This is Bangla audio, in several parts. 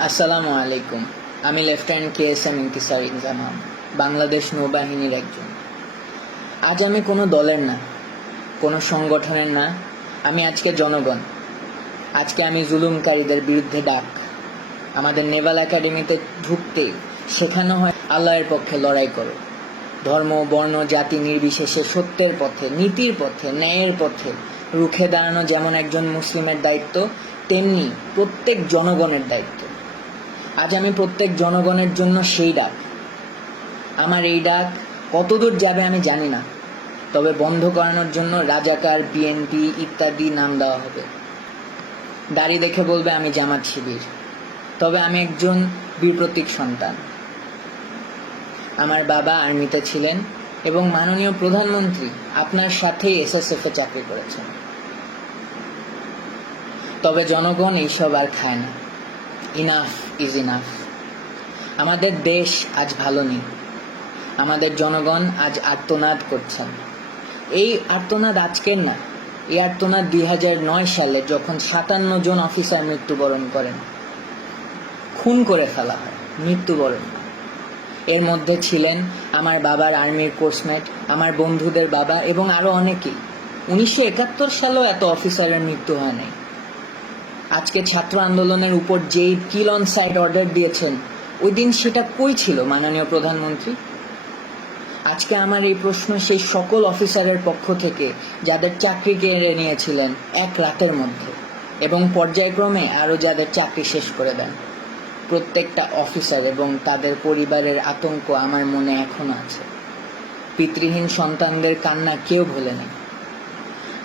আসসালামু আলাইকুম। আমি লেফটেন্যান্ট KSM ইন্তিসার জামান, বাংলাদেশ নৌবাহিনীর একজন। আজ আমি কোনো দলের না, কোনো সংগঠনের না, আমি আজকে জনগণ। আজকে আমি জুলুমকারীদের বিরুদ্ধে ডাক। আমাদের নেভাল একাডেমিতে ঢুকতে শেখানো হয় আল্লাহর পক্ষে লড়াই করো। ধর্ম, বর্ণ, জাতি নির্বিশেষে সত্যের পথে, নীতির পথে, ন্যায়ের পথে রুখে দাঁড়ানো যেমন একজন মুসলিমের দায়িত্ব, তেমনি প্রত্যেক জনগণের দায়িত্ব। আজ আমি প্রত্যেক জনগণের জন্য সেই ডাক। আমার এই ডাক কতদূর যাবে আমি জানি না, তবে বন্ধ করানোর জন্য রাজাকার, BNP ইত্যাদি নাম দেওয়া হবে। দাড়ি দেখে বলবে আমি জামাত শিবির, তবে আমি একজন বীর প্রতীক সন্তান। আমার বাবা আর্মিতে ছিলেন এবং মাননীয় প্রধানমন্ত্রী আপনার সাথেই SSF-এ চাকরি করেছেন। তবে জনগণ এইসব আর খায় না। Enough is enough. আমাদের দেশ আজ ভালো নেই। আমাদের জনগণ আজ আর্তনাদ করছেন। এই আর্তনাদ আজকের না, এই আর্তনাদ 2009 সালে যখন 57 জন অফিসার মৃত্যুবরণ করেন, খুন করে ফেলা হয়, মৃত্যুবরণ। এর মধ্যে ছিলেন আমার বাবার আর্মির কোর্সমেট, আমার বন্ধুদের বাবা এবং আরো অনেকেই। 1971 সালেও এত অফিসারের মৃত্যু হয় নাই। আজকে ছাত্র আন্দোলনের উপর যেই কিল অন সাইট অর্ডার দিয়েছেন, ওই দিন সেটা কই ছিল মাননীয় প্রধানমন্ত্রী? আজকে আমার এই প্রশ্ন সেই সকল অফিসারের পক্ষ থেকে যাদের চাকরি কেড়ে নিয়েছিলেন এক রাতের মধ্যে, এবং পর্যায়ক্রমে আরো যাদের চাকরি শেষ করে দেন। প্রত্যেকটা অফিসার এবং তাদের পরিবারের আতঙ্ক আমার মনে এখনো আছে। পিতৃহীন সন্তানদের কান্না কেউ ভোলে না।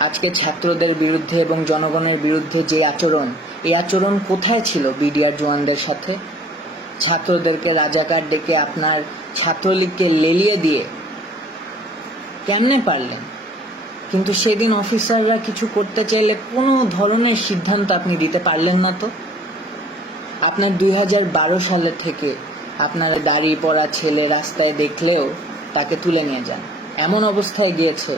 আজকে ছাত্রদের বিরুদ্ধে এবং জনগণের বিরুদ্ধে যে আচরণ, এই আচরণ কোথায় ছিল বিডিআর জওয়ানদের সাথে? ছাত্রদেরকে রাজাকার ডেকে আপনার ছাত্রলীগকে লেলিয়ে দিয়ে কেমনে পারলেন? কিন্তু সেদিন অফিসাররা কিছু করতে চাইলে কোনো ধরনের সিদ্ধান্ত আপনি দিতে পারলেন না। তো আপনার 2012 সালের থেকে আপনার দাড়ি পরা ছেলে রাস্তায় দেখলেও তাকে তুলে নিয়ে যান। এমন অবস্থায় গিয়েছে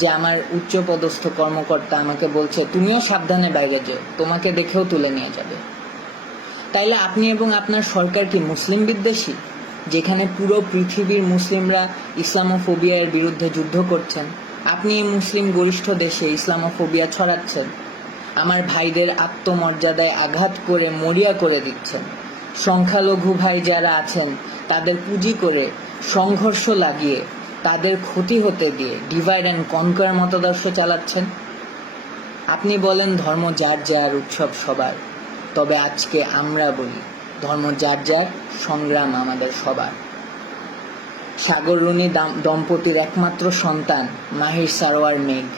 যে আমার উচ্চপদস্থ কর্মকর্তা আমাকে বলছে তুমিও সাবধানে বাইরে যেও, তোমাকে দেখেও তুলে নিয়ে যাবে। তাইলে আপনি এবং আপনার সরকার কি মুসলিম বিদ্বেষী? যেখানে পুরো পৃথিবীর মুসলিমরা ইসলামোফোবিয়ার বিরুদ্ধে যুদ্ধ করছেন, আপনি এই মুসলিম গরিষ্ঠ দেশে ইসলামোফোবিয়া ছড়াচ্ছেন। আমার ভাইদের আত্মমর্যাদায় আঘাত করে মরিয়া করে দিচ্ছেন। সংখ্যালঘু ভাই যারা আছেন তাদের পুঁজি করে সংঘর্ষ লাগিয়ে তাদের ক্ষতি হতে দিয়ে ডিভাইড অ্যান্ড কনকার মতাদর্শ চালাচ্ছেন। আপনি বলেন ধর্ম যার যার, উৎসব সবার, তবে আজকে আমরা বলি ধর্ম যার যার, সংগ্রাম আমাদের সবার। সাগর রুনি দম্পতির একমাত্র সন্তান মাহির সারোয়ার মেঘ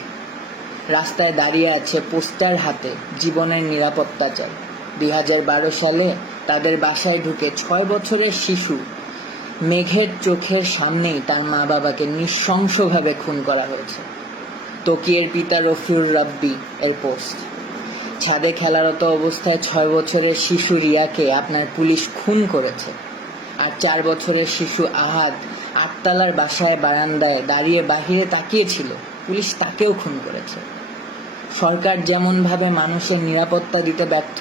রাস্তায় দাঁড়িয়ে আছে পোস্টার হাতে, জীবনের নিরাপত্তা চাই। 2012 সালে তাদের বাসায় ঢুকে 6 বছরের শিশু মেঘের চোখের সামনেই তার মা বাবাকে নৃশংসভাবে খুন করা হয়েছে। তকিয়ের পিতা রফিউর রাব্বি এর পোস্ট। ছাদে খেলারত অবস্থায় 6 বছরের শিশু রিয়াকে আপনার পুলিশ খুন করেছে। আর 4 বছরের শিশু আহাদ 8তলার বাসায় বারান্দায় দাঁড়িয়ে বাহিরে তাকিয়েছিল, পুলিশ তাকেও খুন করেছে। সরকার যেমনভাবে মানুষের নিরাপত্তা দিতে ব্যর্থ,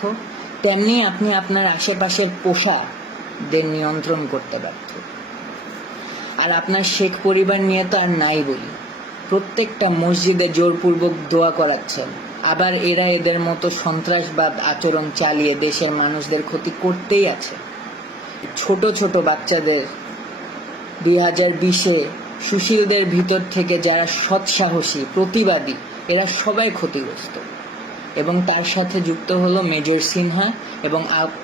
তেমনি আপনি আপনার আশেপাশের পোষাদের নিয়ন্ত্রণ করতে ব্যর্থ। আর আপনার শেখ পরিবার নিয়ে তো আর নাই বলি। প্রত্যেকটা মসজিদে জোরপূর্বক দোয়া করাচ্ছেন, আবার এরা এদের মতো সন্ত্রাসবাদ আচরণ চালিয়ে দেশের মানুষদের ক্ষতি করতেই আছে। ছোট ছোট বাচ্চাদের 2020-এ সুশীলদের ভিতর থেকে যারা সৎসাহসী প্রতিবাদী, এরা সবাই ক্ষতিগ্রস্ত। এবং তার সাথে যুক্ত হলো মেজর সিনহা এবং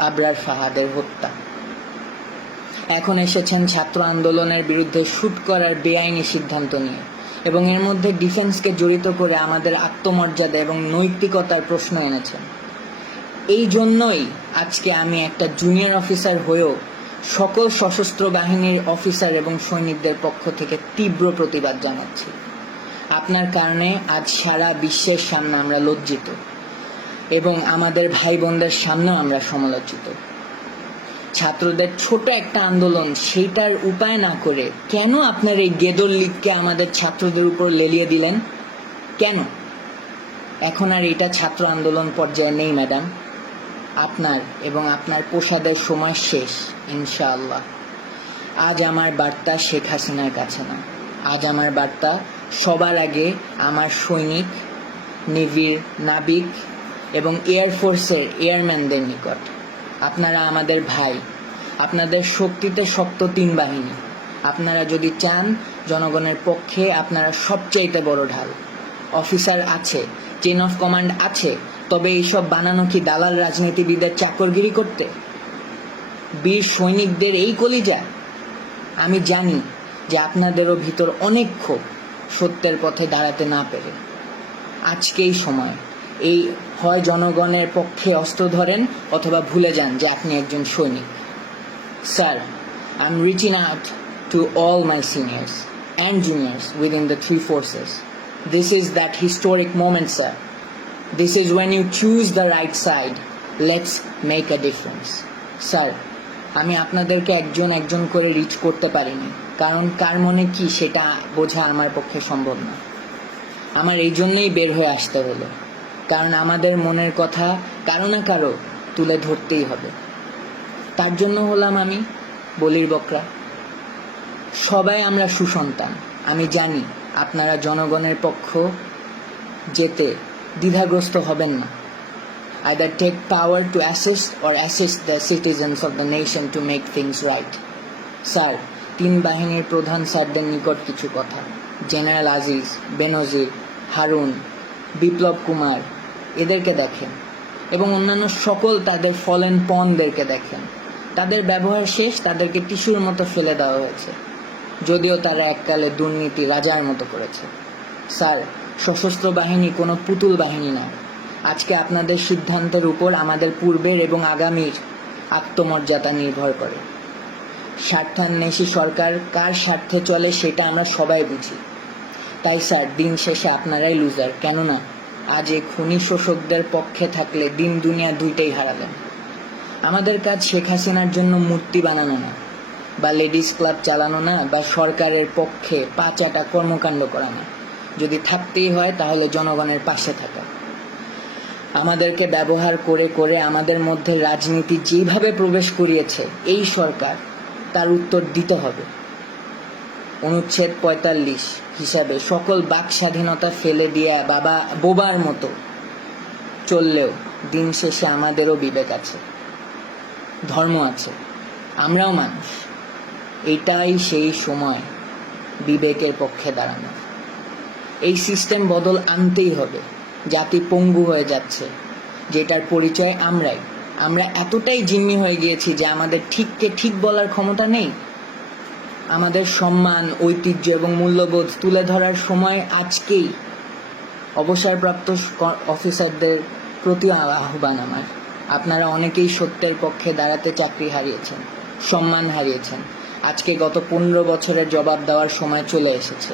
আবরার ফাহাদের হত্যা। এখন এসেছেন ছাত্র আন্দোলনের বিরুদ্ধে শুট করার বেআইনি সিদ্ধান্ত নিয়ে, এবং এর মধ্যে ডিফেন্সকে জড়িত করে আমাদের আত্মমর্যাদা এবং নৈতিকতার প্রশ্ন এনেছেন। এই জন্যই আজকে আমি একটা জুনিয়র অফিসার হয়েও সকল সশস্ত্র বাহিনীর অফিসার এবং সৈনিকদের পক্ষ থেকে তীব্র প্রতিবাদ জানাচ্ছি। আপনার কারণে আজ সারা বিশ্বের সামনে আমরা লজ্জিত, এবং আমাদের ভাই বোনদের সামনেও আমরা সমালোচিত। ছাত্রদের ছোট একটা আন্দোলন, সেইটার উপায় না করে কেন আপনার এই গেদর লীগকে আমাদের ছাত্রদের উপর লেলিয়ে দিলেন? কেন? এখন আর এটা ছাত্র আন্দোলন পর্যায়ে নেই ম্যাডাম। আপনার এবং আপনার প্রসাদের সময় শেষ, ইনশাআল্লাহ। আজ আমার বার্তা শেখ হাসিনার কাছে না, আজ আমার বার্তা সবার আগে আমার সৈনিক, নেভির নাবিক এবং এয়ারফোর্সের এয়ারম্যানদের নিকট। আপনারা আমাদের ভাই, আপনাদের শক্তিতে শক্ত 3 বাহিনী। আপনারা যদি চান জনগণের পক্ষে, আপনারা সবচাইতে বড় ঢাল। অফিসার আছে, চেইন অফ কমান্ড আছে, তবে এইসব বানানো কি দালাল রাজনীতিবিদের চাকরগিরি করতে? বীর সৈনিকদের এই কলিজা? আমি জানি যে আপনাদেরও ভিতর অনেক ক্ষোভ, সত্যের পথে দাঁড়াতে না পেরে। আজকেই সময়, এই হয় জনগণের পক্ষে অস্ত্র ধরেন অথবা ভুলে যান যে আপনি একজন সৈনিক। Sir, I am reaching out to all my seniors and juniors within the 3 forces. This is that historic moment, sir. This is when you choose the right side. Let's make a difference. Sir, আমি আপনাদেরকে একজন একজন করে রিচ করতে পারিনি, কারণ কার মনে কি সেটা বোঝা আমার পক্ষে সম্ভব না। আমার এই জন্যই বের হয়ে আসতে হলো, কারণ আমাদের মনের কথা কারো না কারো তুলে ধরতেই হবে। তার জন্য হলাম আমি বলির বকরা। সবাই আমরা সুসন্তান। আমি জানি আপনারা জনগণের পক্ষ যেতে দ্বিধাগ্রস্ত হবেন না। Either take power to assist the citizens of the nation to make things right. Sir, 3 বাহিনীর প্রধান স্যারদের নিকট কিছু কথা। জেনারেল আজিজ, বেনজির, হারুন, বিপ্লব কুমার, এদেরকে দেখেন এবং অন্যান্য সকল তাদের ফলেন পনদেরকে দেখেন। তাদের ব্যবহার শেষ, তাদেরকে টিস্যুর মতো ফেলে দেওয়া হয়েছে, যদিও তারা এককালে দুর্নীতি রাজার মতো করেছে। স্যার, সশস্ত্র বাহিনী কোনো পুতুল বাহিনী নয়। আজকে আপনাদের সিদ্ধান্তের উপর আমাদের পূর্বের এবং আগামীর আত্মমর্যাদা নির্ভর করে। স্বার্থান্বেষী সরকার কার স্বার্থে চলে সেটা আমরা সবাই বুঝি। তাই স্যার, দিন শেষে আপনারাই লুজার। কেননা আজ এই খুনি শোষকদের পক্ষে থাকলে দিন দুনিয়া দুইটাই হারালেন। আমাদের কাজ শেখ হাসিনার জন্য মূর্তি বানানো না, বা লেডিস ক্লাব চালানো না, বা সরকারের পক্ষে পাঁচাটা কর্মকাণ্ড করা না। যদি থাকতেই হয় তাহলে জনগণের পাশে থাকা। আমাদেরকে ব্যবহার করে করে আমাদের মধ্যে রাজনীতি যেভাবে প্রবেশ করিয়েছে এই সরকার, তার উত্তর দিতে হবে। অনুচ্ছেদ 45 হিসাবে সকল বাক স্বাধীনতা ফেলে দিয়ে বোবার মতো চললেও দিন শেষে আমাদেরও বিবেক আছে, ধর্ম আছে, আমরাও মানুষ। এটাই সেই সময় বিবেকের পক্ষে দাঁড়ানো। এই সিস্টেম বদল আনতেই হবে। জাতি পঙ্গু হয়ে যাচ্ছে, যেটার পরিচয় আমরাই। আমরা এতটাই জিম্মি হয়ে গিয়েছি যে আমাদের ঠিককে ঠিক বলার ক্ষমতা নেই। আমাদের সম্মান, ঐতিহ্য এবং মূল্যবোধ তুলে ধরার সময় আজকেই। অবসরপ্রাপ্ত অফিসারদের প্রতি আহ্বান আমার, আপনারা অনেকেই সত্যের পক্ষে দাঁড়াতে চাকরি হারিয়েছেন, সম্মান হারিয়েছেন। আজকে গত 15 বছরের জবাব দেওয়ার সময় চলে এসেছে।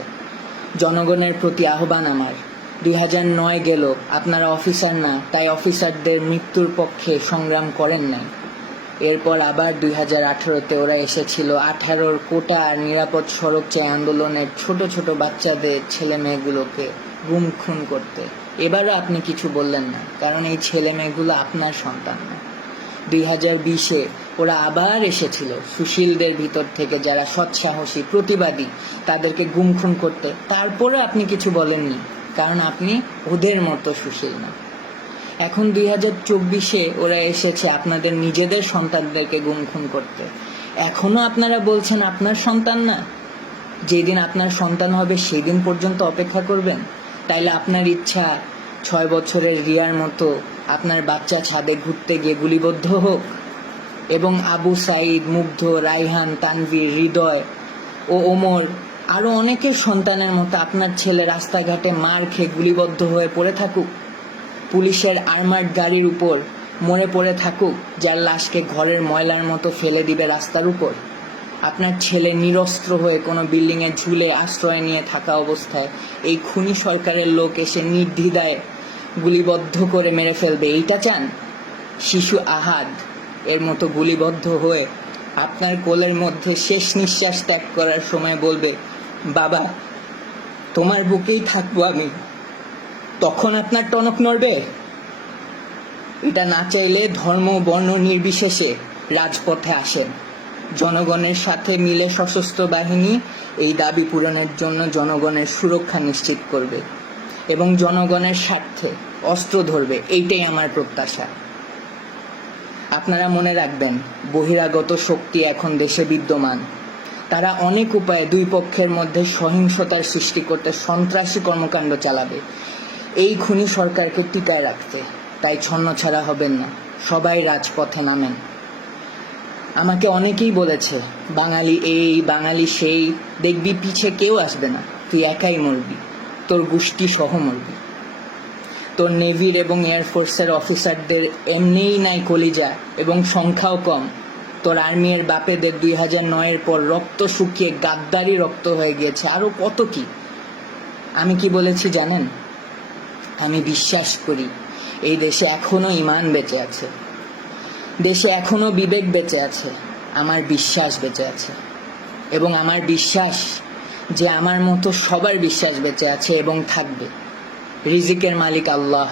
জনগণের প্রতি আহ্বান আমার, 2009 গেল, আপনারা অফিসার না, তাই অফিসারদের মৃত্যুর পক্ষে সংগ্রাম করেন নাই। এরপর আবার 2018-তে ওরা এসেছিল 18-র কোটা আর নিরাপদ সড়ক চাই আন্দোলনের ছোট ছোট বাচ্চাদের, ছেলে মেয়েগুলোকে গুম খুন করতে। এবারও আপনি কিছু বললেন না, কারণ এই ছেলে মেয়েগুলো আপনার সন্তান না। 2020-এ ওরা আবার এসেছিল সুশীলদের ভিতর থেকে, যারা সৎসাহসী প্রতিবাদী, তাদেরকে গুম খুন করতে। তারপরে আপনি কিছু বলেননি, কারণ আপনি ওদের মতো সুশীল না। এখন 2024-এ ওরা এসেছে আপনাদের নিজেদের সন্তানদেরকে গুম খুন করতে। এখনো আপনারা বলছেন আপনার সন্তান না? যেদিন আপনার সন্তান হবে সেদিন পর্যন্ত অপেক্ষা করবেন? তাইলে আপনার ইচ্ছা 6 বছরের রিয়ার মতো আপনার বাচ্চা ছাদে ঘুরতে গিয়ে গুলিবদ্ধ হোক, এবং আবু সাইদ, মুগ্ধ, রাইহান, তানভীর, হৃদয় ও ওমর আরো অনেকের সন্তানের মতো আপনার ছেলে রাস্তাঘাটে মার খেয়ে গুলিবদ্ধ হয়ে পড়ে থাকুক, পুলিশের আর্মার্ড গাড়ির উপর মরে পড়ে থাকুক, যার লাশকে ঘরের ময়লার মতো ফেলে দিবে রাস্তার উপর। আপনার ছেলে নিরস্ত্র হয়ে কোনো বিল্ডিংয়ে ঝুলে আশ্রয় নিয়ে থাকা অবস্থায় এই খুনি সরকারের লোক এসে নির্দ্বিধায় গুলিবদ্ধ করে মেরে ফেলবে, এইটা চান? শিশু আহাদ এর মতো গুলিবদ্ধ হয়ে আপনার কোলের মধ্যে শেষ নিঃশ্বাস ত্যাগ করার সময় বলবে, বাবা তোমার বুকেই থাকবো আমি, তখন আপনার টনক নড়বে? এটা না চাইলে ধর্ম বর্ণ নির্বিশেষে রাজপথে আসেন। জনগণের সাথে মিলে সশস্ত্র বাহিনী এই দাবি পূরণের জন্য জনগণের সুরক্ষা নিশ্চিত করবে এবং জনগণের স্বার্থে অস্ত্র ধরবে, এইটাই আমার প্রত্যাশা। আপনারা মনে রাখবেন, বহিরাগত শক্তি এখন দেশে বিদ্যমান। তারা অনেক উপায়ে দুই পক্ষের মধ্যে সহিংসতার সৃষ্টি করতে সন্ত্রাসী কর্মকাণ্ড চালাবে এই খুনি সরকারকে টিকায় রাখতে। তাই ছন্নছাড়া হবেন না, সবাই রাজপথে নামেন। আমাকে অনেকেই বলেছে, বাঙালি এই বাঙালি সেই, দেখবি পিছে কেউ আসবে না, তুই একাই মরবি, তোর গোষ্ঠী সহ মরবি। তোর নেভির এবং এয়ারফোর্সের অফিসারদের এমনিই নাই কলিজা এবং সংখ্যাও কম। তোর আর্মির বাপেদের 2009-এর পর রক্ত শুকিয়ে গাদ্দারি রক্ত হয়ে গিয়েছে, আরো কত কি। আমি কি বলেছি জানেন? আমি বিশ্বাস করি এই দেশে এখনো ঈমান বেঁচে আছে, দেশে এখনো বিবেক বেঁচে আছে, আমার বিশ্বাস বেঁচে আছে। এবং আমার বিশ্বাস যে আমার মতো সবার বিশ্বাস বেঁচে আছে এবং থাকবে। রিজিকের মালিক আল্লাহ।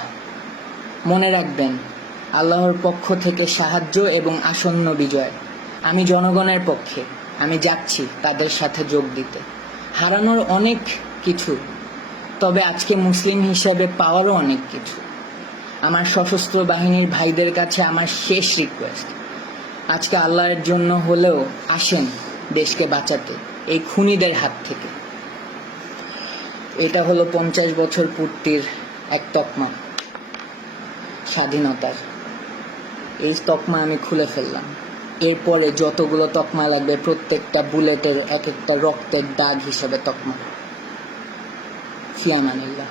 মনে রাখবেন, আল্লাহর পক্ষ থেকে সাহায্য এবং আসন্ন বিজয়। আমি জনগণের পক্ষে, আমি যাচ্ছি তাদের সাথে যোগ দিতে। হারানোর অনেক কিছু, তবে আজকে মুসলিম হিসেবে পাওয়ারও অনেক কিছু। আমার সশস্ত্র বাহিনীর ভাইদের কাছে আমার শেষ রিকোয়েস্ট, আজকে আল্লাহর জন্য হলেও আসেন দেশকে বাঁচাতে এই খুনিদের হাত থেকে। এটা হলো 50 বছর পূর্তির এক তকমা স্বাধীনতার। এই তকমা আমি খুলে ফেললাম। এরপরে যতগুলো তকমা লাগবে প্রত্যেকটা বুলেটের এক একটা রক্তের দাগ হিসেবে তকমা। ফি আমানিল্লাহ।